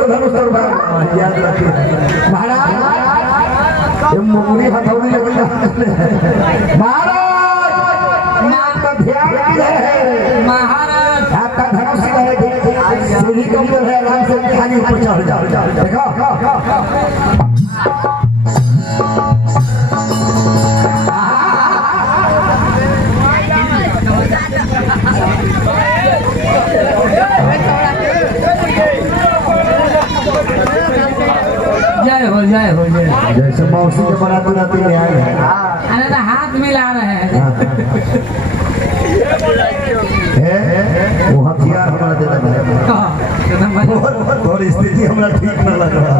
याद रखिए महाराज मुंगली हथौड़ी महाराज ध्यान महाराज आपका धनुष है सीढ़ी कमजोर है आराम से खाली ऊपर चढ़ जाओ देखो जय हो जैसे मौसी के बनाते रहते ले आए हैं अरे तो हाथ मिला रहे हैं वो हथियार हमारा देता है और स्थिति हमारा ठीक न लग रहा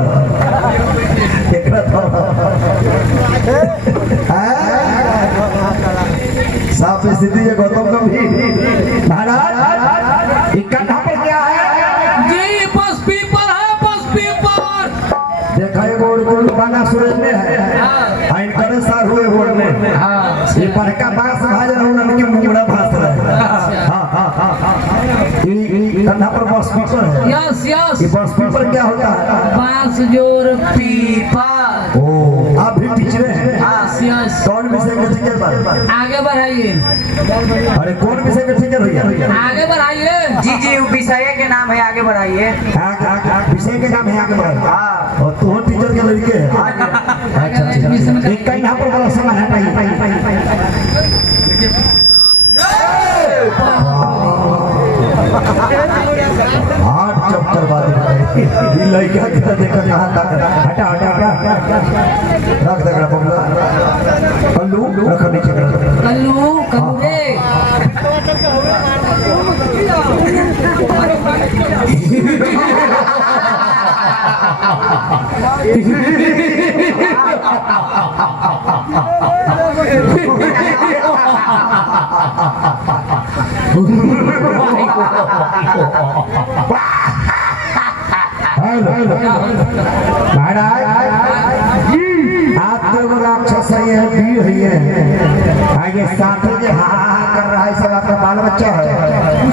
साफ स्थिति है गौतम गंभीर महाराज इकट्ठा पर क्या है जी बस पीपर है बस पीपर देखा है बाना सूरज में है आइन करे सार हुए होड़ में ये पड़का बास भाज रहा हूं उनके मुंगड़ा भास रहा है हां कन्हा पर बस पीपर है यस यस ये बस पीपर क्या होता है बांस जोर पीपर ओ आप भी टीचर हैं यस यस कौन विषय के टीचर बात आगे बढ़ाइए अरे कौन विषय के टीचर भैया आगे बढ़ाइए जी जी विषय के नाम है आगे बढ़ाइए विषय के नाम है आगे बढ़ाइए हाँ और तू टीचर के लड़के है अच्छा एक कहीं यहाँ पर बड़ा समय है हाथ चप करवा दे ये लड़का क्या देखा कहाँ तक हटा हटा हटा रख दे बबला कल्लू रख नीचे कल्लू कल्लू रे महाराज आप तो राक्षस है वीर है आगे साथ में कर रहा है सब आपका बाल बच्चा है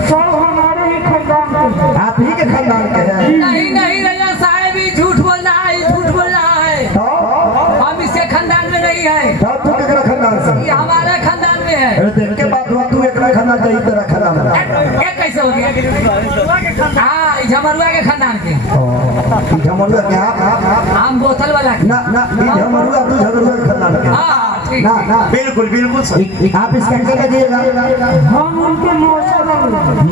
सब हमारे ही खानदान के आप ही के खानदान के हैं नहीं नहीं रैया साहब ही झूठ बोल रहा है झूठ बोल रहा है हम इसके खानदान में नहीं है तब तू केकरा खानदान से ये हमारे खानदान में है अरे देख के बात हुआ तू एकरा खानदान चाहिए तेरा खानदान ये कैसे हो गया हाँ झमरुआ के खानदान के झमरुआ क्या हम बोतल वाला ना ना झमरुआ तू झगड़ुआ के खानदान के हाँ ठीक ना ना बिल्कुल बिल्कुल सर आप इसका क्या कहिएगा हम उनके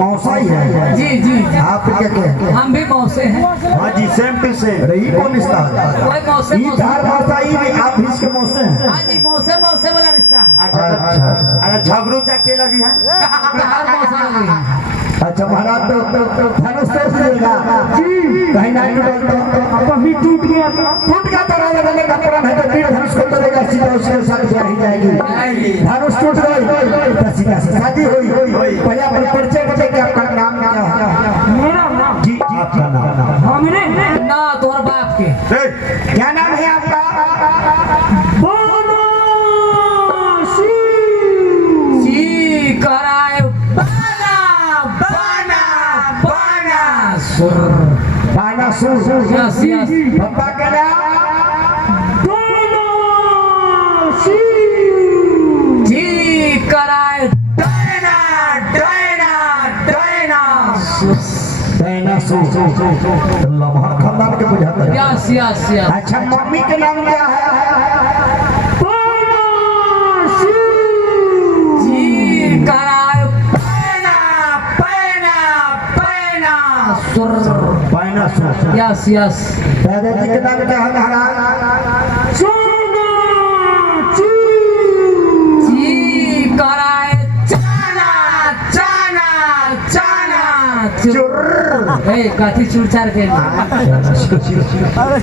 मौसा ही है जी जी आप क्या कहते हैं हम भी मौसे हैं हाँ जी सेम टू सेम अरे ये कौन रिश्ता है कोई मौसे ये धार मौसा ही भी आप भी इसके मौसे हैं हाँ जी मौसे मौसे वाला रिश्ता है अच्छा अरे झगड़ू चक्के लगी है हर मौसा लगी है। अच्छा महाराज तो धनुष तोड़ दीजिएगा कहीं ना कहीं टूट गया तो रहने कपड़ा है तो तीर धनुष को तोड़ेगा सीधा उसके साथ ही जाएगी धनुष टूट गई तो सीधा से शादी हुई पहले अपने परिचय बताइए कि आपका नाम क्या है मेरा नाम जी आपका नाम हमने ना तोर बाप के क्या नाम है आपका जी कराए बानासुर यस यस पप्पा का नाम जी कराए डैना डैना डैना डायनासोर लम्हा खानदान के बुझाता है यस यस यस अच्छा मम्मी के नाम क्या है जी कराए पैना पैना पैना सुर डायनासोर यस यस दादाजी के नाम क्या है महाराज जी कराए चाना चाना चाना चुर ए काठी चुरचार के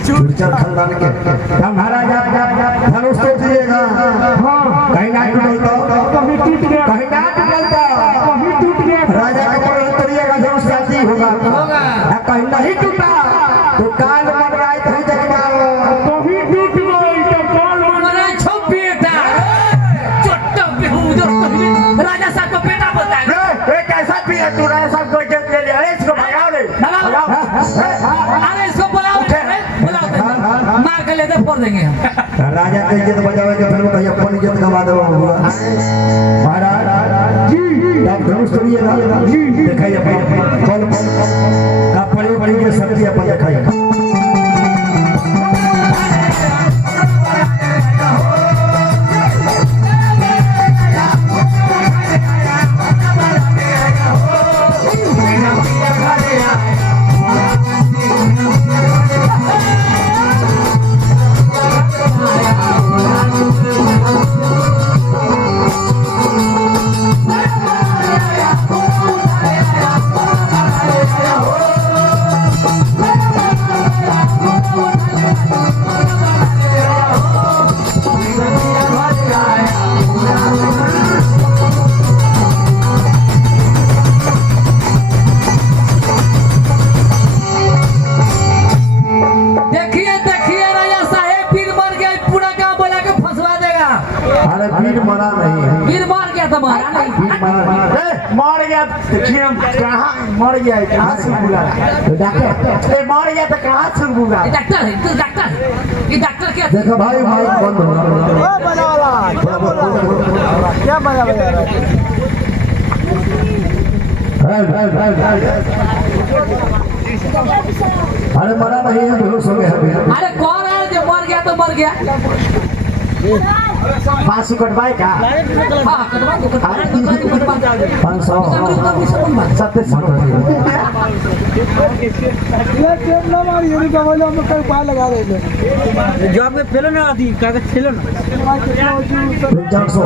चूरचार खानदान के महाराज आप धनुष तोड़ दीजिएगा हाँ कहीं ना ना टूटल तो कभी टूट गया कहीं ना टूटल तो कभी टूट गया राजा का परोतरिया का जब शादी होगा होगा। कहीं नहीं टूटा तो काल मन राय नहीं जगमाओ कभी टूट गई तो कॉल मना छो बेटा चट्टा बेहू दोस्त राजा साहब को बेटा बोलता है ए कैसा भी है तू राजा साहब को इज्जत ले लिया ए इसको भगाओ रे अरे इसको बुलाओ बुलाओ मार के लेते फोड़ देंगे हम राजा के इज्जत बचावे के फिर कहीं अपन इज्जत गवा दो महाराज जी आप धनुष तोड़िएगा जी दिखाइए अपन कल का बड़ी बड़ी के शक्ति अपन दिखाइए देखिए देखिए राजा साहेब फिर मर गया पूरा गांव बोला के फंसवा देगा अरे वीर मरा नहीं है फिर मर गया तो मारा नहीं वीर मरा नहीं ए मर गया देखिए कहां मर गया है कहां से बुला तो डॉक्टर ए मर गया तो कहां से बुला ये डॉक्टर है तू डॉक्टर है ये डॉक्टर क्या देखो भाई माइक बंद हो रहा क्या मजा बजा रहा अरे मरा नहीं है बेहोश हो गया है अरे कौन है जो मर गया तो मर गया फांसी कटवाए का हाँ कटवा दो कटवा 500 सत्य ये ट्रेन ना मारी ये का बोले हम कहीं पार लगा रहे थे जो आपने फेलो ना आती कागज फेलो ना 400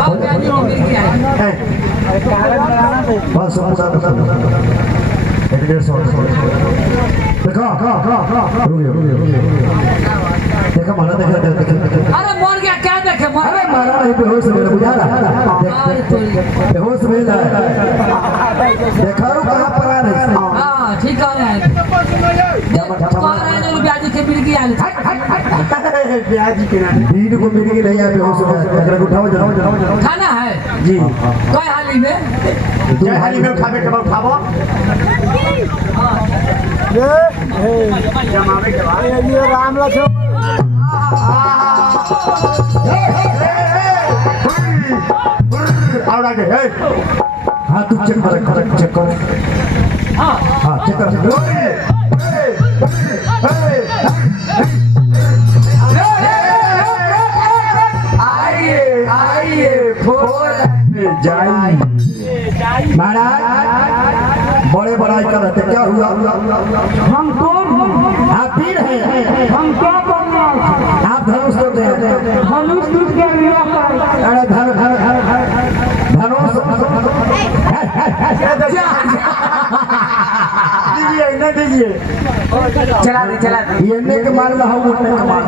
अब क्या नहीं मिल गया है 500 देखो देखो मारा देखो अरे मर गया क्या देखे मर अरे मारा नहीं बेहोश हो गया बुझा रहा बेहोश में देखो कहाँ पर आ रही हाँ ठीक है कौन है जो रुपया जी के मिल गया ब्याजी के नाम भीड़ को मिल गई नहीं है बेहोश हो गया अगर उठाओ जरा खाना है जी कोई हाली में जय हाली में उठावे के बाद उठावो जमावे के बाद ये राम लक्ष्मण और आगे ए हाँ तू चेक कर चेक कर हाँ हाँ चेक कर आइए आइए जाई महाराज बड़े बड़ाई कर रहे थे क्या हुआ हम कौन हैं आप वीर हैं हम क्या करना आप धनुष तोड़ते हैं धनुष टूट गया रिया कर अरे धनुष दीजिए इन्हें दीजिए चला दे ये ने के मार रहा हूँ उठने के मार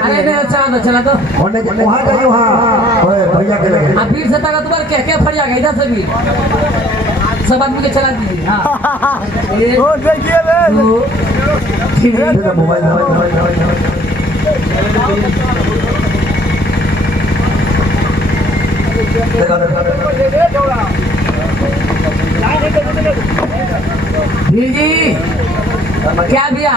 अरे नहीं चला दो होने के वहाँ जाइए वहाँ ओए भैया के लगे अब भीड़ से ताकत बार क्या फट जाएगा इधर से भी सब आदमी के चला दीजिए हाँ देखिए देखो मोबाइल जी क्या भैया